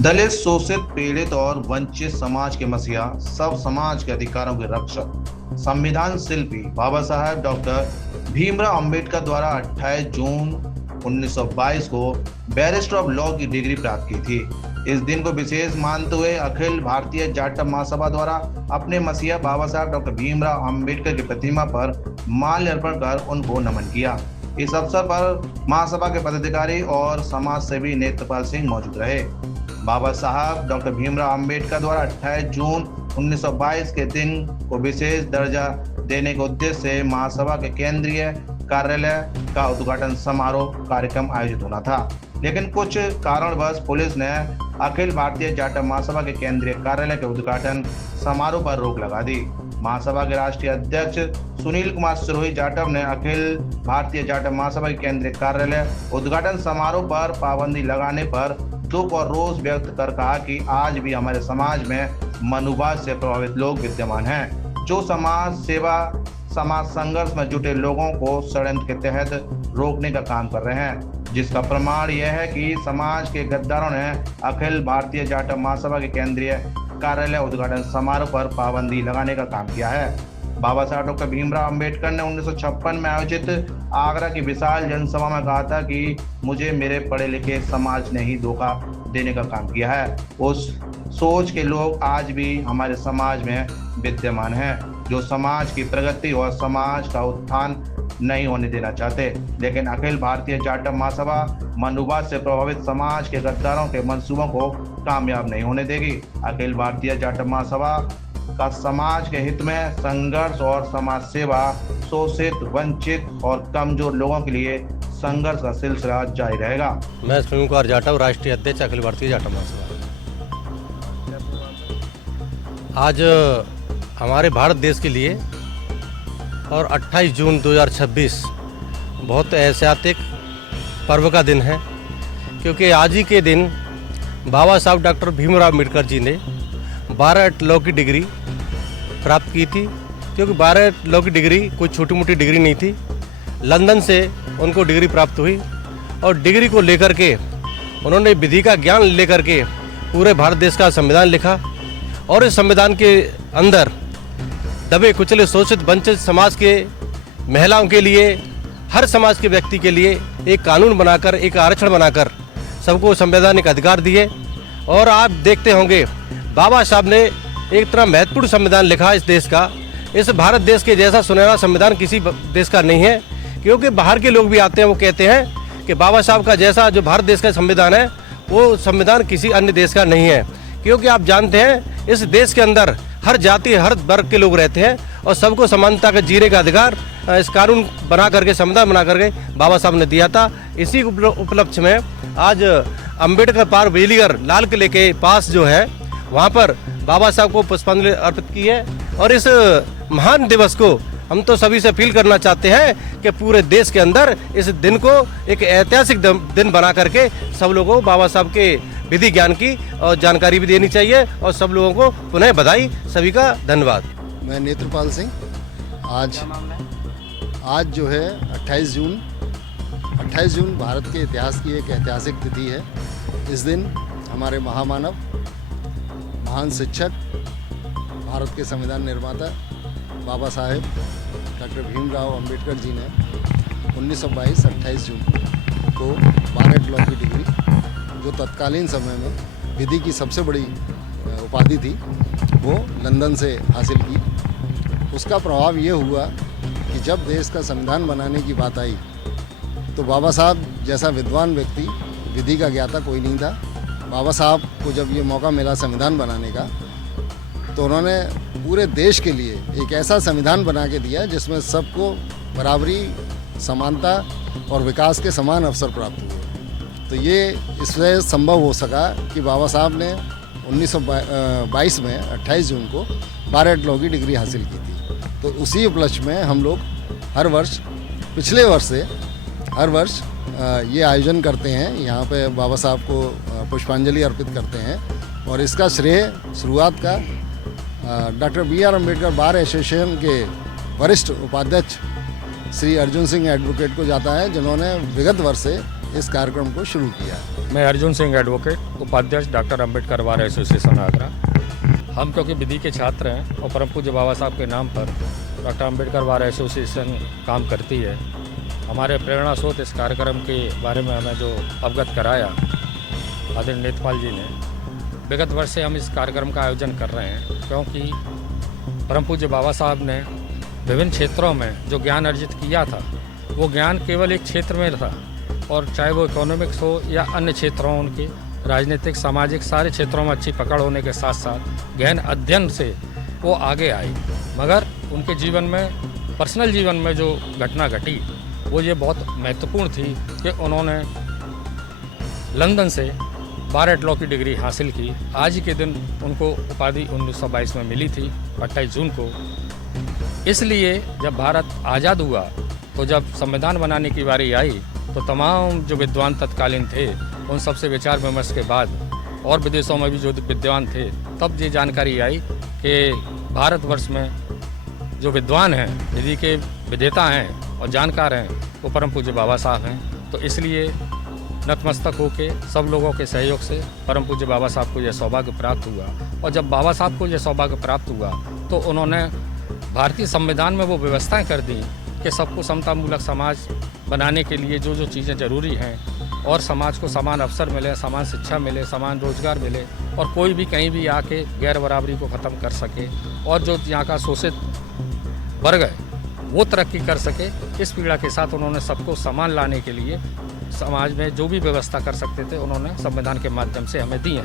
दलित, शोषित, पीड़ित और वंचित समाज के मसीहा, सब समाज के अधिकारों के रक्षक, संविधान शिल्पी बाबा साहब डॉक्टर भीमराव अंबेडकर द्वारा 28 जून 1922 को बैरिस्टर ऑफ लॉ की डिग्री प्राप्त की थी। इस दिन को विशेष मानते हुए अखिल भारतीय जाटव महासभा द्वारा अपने मसीहा बाबा साहब डॉक्टर भीमराव अंबेडकर की प्रतिमा पर माल्यार्पण कर उनको नमन किया। इस अवसर पर महासभा के पदाधिकारी और समाज सेवी नेत्रपाल सिंह मौजूद रहे। बाबा साहब डॉक्टर भीमराव अंबेडकर द्वारा 28 जून 1922 के दिन को विशेष दर्जा देने के उद्देश्य से महासभा के केंद्रीय कार्यालय का उद्घाटन समारोह कार्यक्रम आयोजित होना था, लेकिन कुछ कारणवश पुलिस ने अखिल भारतीय जाटव महासभा के केंद्रीय कार्यालय के उद्घाटन समारोह पर रोक लगा दी। महासभा के राष्ट्रीय अध्यक्ष सुनील कुमार सिरोही जाटव ने अखिल भारतीय जाटव महासभा के केंद्रीय कार्यालय उद्घाटन समारोह पर पाबंदी लगाने पर दुख और रोष व्यक्त कर कहा कि आज भी हमारे समाज में मनुवाद से प्रभावित लोग विद्यमान हैं, जो समाज सेवा, समाज संघर्ष में जुटे लोगों को षड्यंत्र के तहत रोकने का काम कर रहे हैं, जिसका प्रमाण यह है कि समाज के गद्दारों ने अखिल भारतीय जाटव महासभा के केंद्रीय कार्यालय उद्घाटन समारोह पर पाबंदी लगाने का काम किया है। बाबा साहब डॉक्टर भीमराव अंबेडकर ने 1956 में आयोजित आगरा की विशाल जनसभा में कहा था कि मुझे मेरे पढ़े लिखे समाज ने ही धोखा देने का काम किया है। उस सोच के लोग आज भी हमारे समाज में विद्यमान हैं, जो समाज की प्रगति और समाज का उत्थान नहीं होने देना चाहते। लेकिन अखिल भारतीय जाटव महासभा मनुवाद से प्रभावित समाज के गद्दारों के मंसूबों को कामयाब नहीं होने देगी। अखिल भारतीय जाटव महासभा का समाज के हित में संघर्ष और समाज सेवा, शोषित, वंचित और कमजोर लोगों के लिए संघर्ष का सिलसिला जारी रहेगा। मैं सुनील कुमार जाटव, राष्ट्रीय अध्यक्ष अखिल भारतीय जाटव महासभा। आज हमारे भारत देश के लिए और 28 जून 2026 बहुत ऐतिहासिक पर्व का दिन है, क्योंकि आज ही के दिन बाबा साहब डॉक्टर भीमराव अम्बेडकर जी ने 12 लॉ की डिग्री प्राप्त की थी। क्योंकि 12 लॉ की डिग्री कोई छोटी मोटी डिग्री नहीं थी। लंदन से उनको डिग्री प्राप्त हुई और डिग्री को लेकर के उन्होंने विधि का ज्ञान लेकर के पूरे भारत देश का संविधान लिखा और इस संविधान के अंदर दबे कुचले, शोषित, वंचित समाज के महिलाओं के लिए, हर समाज के व्यक्ति के लिए एक कानून बनाकर, एक आरक्षण बनाकर सबको संवैधानिक अधिकार दिए। और आप देखते होंगे बाबा साहब ने एक तरह महत्वपूर्ण संविधान लिखा इस देश का। इस भारत देश के जैसा सुनहरा संविधान किसी देश का नहीं है, क्योंकि बाहर के लोग भी आते हैं, वो कहते हैं कि बाबा साहब का जैसा जो भारत देश का संविधान है वो संविधान किसी अन्य देश का नहीं है। क्योंकि आप जानते हैं इस देश के अंदर हर जाति, हर वर्ग के लोग रहते हैं और सबको समानता का जीने का अधिकार इस कानून बना करके, संविधान बना करके बाबा साहब ने दिया था। इसी उपलक्ष्य में आज अंबेडकर पार्क बिजलीघर लाल किले के पास जो है वहाँ पर बाबा साहब को पुष्पांजलि अर्पित की है। और इस महान दिवस को हम तो सभी से अपील करना चाहते हैं कि पूरे देश के अंदर इस दिन को एक ऐतिहासिक दिन बना करके सब लोगों को बाबा साहब के विधि ज्ञान की और जानकारी भी देनी चाहिए। और सब लोगों को पुनः बधाई। सभी का धन्यवाद। मैं नेत्रपाल सिंह। आज जो है 28 जून भारत के इतिहास की एक ऐतिहासिक तिथि है। इस दिन हमारे महामानव, महान शिक्षक, भारत के संविधान निर्माता बाबा साहेब डॉक्टर भीमराव अंबेडकर जी ने 1922 28 जून को 12 लॉ की डिग्री, जो तत्कालीन समय में विधि की सबसे बड़ी उपाधि थी, वो लंदन से हासिल की। उसका प्रभाव ये हुआ कि जब देश का संविधान बनाने की बात आई तो बाबा साहब जैसा विद्वान व्यक्ति, विधि का ज्ञाता कोई नहीं था। बाबा साहब को जब ये मौका मिला संविधान बनाने का, तो उन्होंने पूरे देश के लिए एक ऐसा संविधान बना के दिया जिसमें सबको बराबरी, समानता और विकास के समान अवसर प्राप्त हुए। तो ये इससे संभव हो सका कि बाबा साहब ने 1922 में 28 जून को 12 लॉ की डिग्री हासिल की थी। तो उसी उपलक्ष्य में हम लोग हर वर्ष, पिछले वर्ष से हर वर्ष ये आयोजन करते हैं। यहाँ पे बाबा साहब को पुष्पांजलि अर्पित करते हैं और इसका श्रेय शुरुआत का doctor BR Ambedkar bar association के वरिष्ठ उपाध्यक्ष श्री अर्जुन सिंह एडवोकेट को जाता है, जिन्होंने विगत वर्ष से इस कार्यक्रम को शुरू किया। मैं अर्जुन सिंह एडवोकेट, उपाध्यक्ष doctor Ambedkar bar association Agra. हम क्योंकि विधि के छात्र हैं और परम पूज्य बाबा साहब के नाम पर डॉक्टर अंबेडकर बार एसोसिएशन काम करती है। हमारे प्रेरणा स्रोत इस कार्यक्रम के बारे में हमें जो अवगत कराया आदरणीय नेतपाल जी ने, विगत वर्ष से हम इस कार्यक्रम का आयोजन कर रहे हैं क्योंकि परम पूज्य बाबा साहब ने विभिन्न क्षेत्रों में जो ज्ञान अर्जित किया था वो ज्ञान केवल एक क्षेत्र में था, और चाहे वो इकोनॉमिक्स हो या अन्य क्षेत्रों, उनके राजनीतिक सामाजिक सारे क्षेत्रों में अच्छी पकड़ होने के साथ साथ गहन अध्ययन से वो आगे आई। मगर उनके जीवन में, पर्सनल जीवन में जो घटना घटी वो ये बहुत महत्वपूर्ण थी कि उन्होंने लंदन से बार लॉ की डिग्री हासिल की। आज ही के दिन उनको उपाधि 1922 में मिली थी, 28 जून को। इसलिए जब भारत आज़ाद हुआ तो जब संविधान बनाने की बारी आई तो तमाम जो विद्वान तत्कालीन थे उन सबसे विचार विमर्श के बाद, और विदेशों में भी जो विद्वान थे, तब ये जानकारी आई कि भारतवर्ष में जो विद्वान हैं, विधि के विधेता हैं और जानकार हैं, वो परम पूज्य बाबा साहब हैं। तो इसलिए नतमस्तक होके सब लोगों के सहयोग से परम पूज्य बाबा साहब को यह सौभाग्य प्राप्त हुआ। और जब बाबा साहब को यह सौभाग्य प्राप्त हुआ तो उन्होंने भारतीय संविधान में वो व्यवस्थाएं कर दी कि सबको समतामूलक समाज बनाने के लिए जो जो चीज़ें ज़रूरी हैं, और समाज को समान अवसर मिले, समान शिक्षा मिले, समान रोजगार मिले, और कोई भी कहीं भी आके गैर बराबरी को ख़त्म कर सके, और जो यहाँ का शोषित वर्ग है वो तरक्की कर सके। इस पीड़ा के साथ उन्होंने सबको समान लाने के लिए समाज में जो भी व्यवस्था कर सकते थे उन्होंने संविधान के माध्यम से हमें दी है।